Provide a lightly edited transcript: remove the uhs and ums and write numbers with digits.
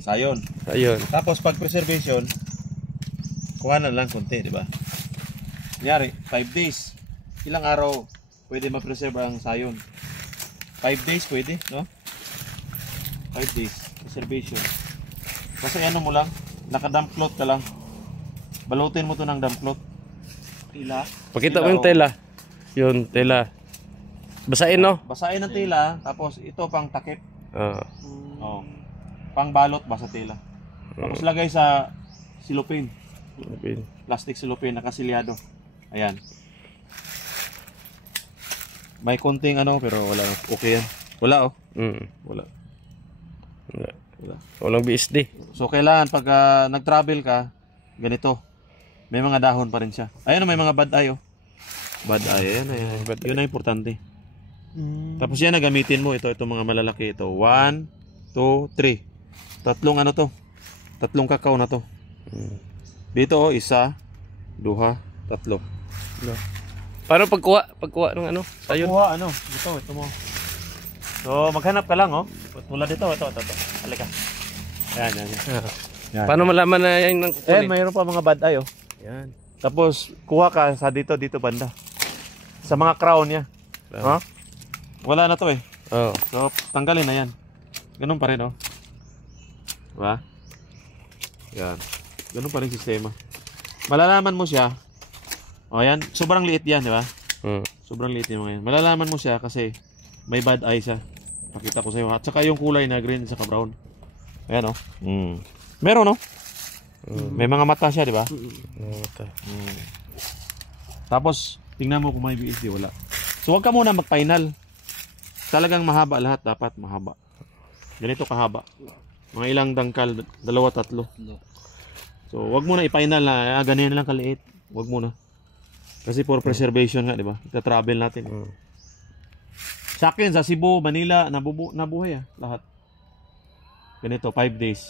Sayon. Ayun. Tapos pag preservation, kuha na lang konti, di ba? Kunyari, 5 days. Ilang araw pwede ma-preserve ang sayon? 5 days pwede, no? 5 days preservation. Kasi ano mo lang, naka-dump cloth ka lang. Balutin mo to ng dump cloth. Tila. Pakita mo yung tela. Yun, tela. Basahin, no? Basahin ng tela, tapos ito pang takip. Oo. Pang balot ba sa tela. Tapos lagay sa silopin. Plastic silopin, nakasilyado. Ayan. May konting ano, pero wala. Okay yan. Wala, oh. Wala. Walang BSD. So kailangan pag nag-travel ka, ganito. May mga dahon pa rin siya. Ayan, may mga bad eye, oh. Bad eye, ayan. Yun na importante. Tapos yan na gamitin mo. Ito mga malalaki. Ito, 1, 2, 3. Tatlong ano to. Tatlong kakao na to. Dito, oh, 1, 2, 3. Paano pagkuha ng ano? Sayon? Pagkuha, ano? Ito mo. So, maghanap ka lang, oh. Tulad dito, ito. Halika. Yan. Paano malaman na yan ng kukunin? Mayroon pa mga bad eye, oh. Yan. Tapos, kuha ka sa dito banda. Sa mga crown niya. Huh? Wala na to, eh. Oo. So, tanggalin na yan. Ganun pa rin, oh. Diba? Yan. Ganun pa rin sistema. Malalaman mo siya. O, yan. Sobrang liit yan, di ba? Sobrang liit yung mga yan. Malalaman mo siya kasi may bad eye siya. Pakita ko sa iyo. At saka yung kulay na green at saka brown. Ayan, oh. Meron, no? May mga mata siya, di ba? Tapos, tingnan mo kung may BSD, wala. So, huwag ka muna mag-final. Talagang mahaba lahat. Dapat mahaba. Ganito kahaba. Mga ilang dangkal, 2, 3. So, wag mo na i-final na ganyan lang kaliit. Wag mo na. Kasi for preservation nga, di ba? Ita-travel natin. Sa akin, sa Cebu, Manila, nabuhay lahat. Ganito, 5 days.